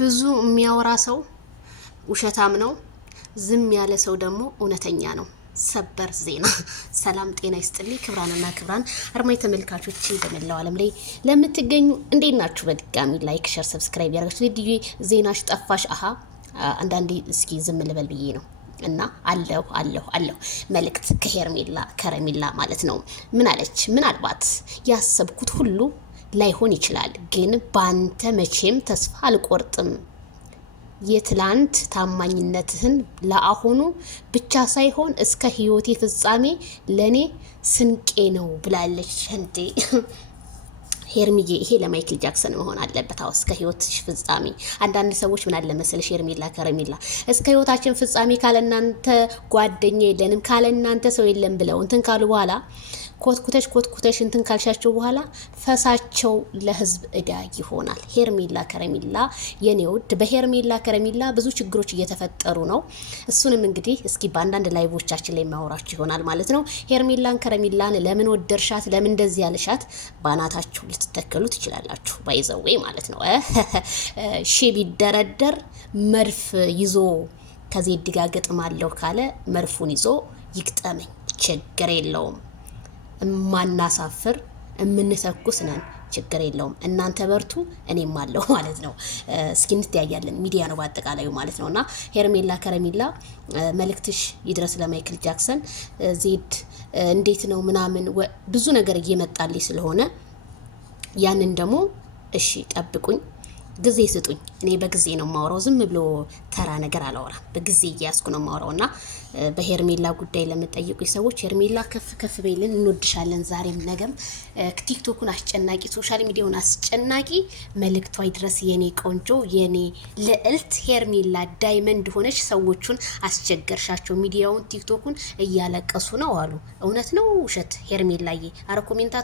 ብዙ የሚያወራ ሰው ውሸታም ነው። ዝም ያለ ሰው ደግሞ እውነተኛ ነው። ሰበር ዜና። ሰላም ጤና ይስጥልኝ ክብራንና ክብራን አድማጭ ተመልካቾች በመላው ዓለም ላይ ለምትገኙ እንዴት ናችሁ? በድጋሚ ላይክ፣ ሼር፣ ሰብስክራይብ ያደርጋችሁ። ቪዲዮ ዜናሽ ጠፋሽ። አንዳንዴ እስኪ ዝም ልበል ብዬ ነው እና አለሁ መልእክት ከሄርሜላ ከረሜላ ማለት ነው። ምን አለች? ምናልባት ያሰብኩት ሁሉ ላይሆን ይችላል፣ ግን ባንተ መቼም ተስፋ አልቆርጥም። የትላንት ታማኝነትህን ለአሁኑ ብቻ ሳይሆን እስከ ህይወቴ ፍጻሜ ለኔ ስንቄ ነው ብላለች። እንዴ ሄርሚዬ፣ ይሄ ለማይክል ጃክሰን መሆን አለበት። አዎ እስከ ህይወትሽ ፍጻሜ። አንዳንድ ሰዎች ምን አለ መሰለሽ ሄርሜላ ከረሜላ እስከ ህይወታችን ፍጻሜ ካለናንተ ጓደኛ የለንም ካለናንተ ሰው የለም ብለው እንትን ካሉ በኋላ ኮትኩተሽ እንትን ካልሻቸው በኋላ ፈሳቸው ለህዝብ እዳ ይሆናል። ሄርሜላ ከረሜላ የኔ ውድ፣ በሄርሜላ ከረሜላ ብዙ ችግሮች እየተፈጠሩ ነው። እሱንም እንግዲህ እስኪ በአንዳንድ ላይቮቻችን ላይ ማወራችሁ ይሆናል ማለት ነው። ሄርሜላን ከረሜላን ለምን ወደርሻት፣ ለምን እንደዚህ ያለሻት ባናታችሁ ልትተከሉ ትችላላችሁ። ባይዘዌ ማለት ነው። ሺ ቢደረደር መድፍ ይዞ ከዜድ ጋር ገጥማለሁ ካለ መድፉን ይዞ ይግጠመኝ፣ ችግር የለውም። ማናሳፍር የምንተኩስ ነን፣ ችግር የለውም። እናንተ በርቱ፣ እኔም አለሁ ማለት ነው። እስኪ እንተያያለን። ሚዲያ ነው በአጠቃላዩ ማለት ነውና ሄርሜላ ከረሜላ መልእክትሽ ይድረስ ለማይክል ጃክሰን። ዜድ እንዴት ነው ምናምን ብዙ ነገር እየመጣልኝ ስለሆነ ያንን ደግሞ እሺ ጠብቁኝ፣ ጊዜ ስጡኝ። እኔ በጊዜ ነው የማወራው፣ ዝም ብሎ ተራ ነገር አላወራም። በጊዜ እያያዝኩ ነው የማወራው። እና በሄርሜላ ጉዳይ ለምጠይቁኝ ሰዎች ሄርሜላ ከፍ በይልን፣ እንወድሻለን። ዛሬም ነገም ቲክቶኩን አስጨናቂ፣ ሶሻል ሚዲያውን አስጨናቂ መልእክቷ ይድረስ የኔ ቆንጆ፣ የኔ ልዕልት ሄርሜላ ዳይመንድ ሆነች። ሰዎቹን አስቸገርሻቸው፣ ሚዲያውን ቲክቶኩን እያለቀሱ ነው አሉ። እውነት ነው ውሸት? ሄርሜላዬ አረ ኮሜንታ